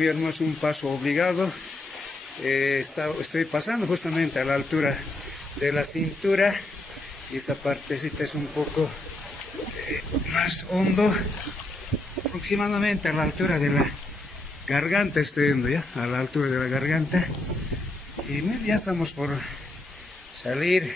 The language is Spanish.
muy hermoso, un paso obligado. Estoy pasando justamente a la altura de la cintura y esta partecita es un poco más hondo, aproximadamente a la altura de la garganta estoy viendo ya, a la altura de la garganta. Y ya estamos por salir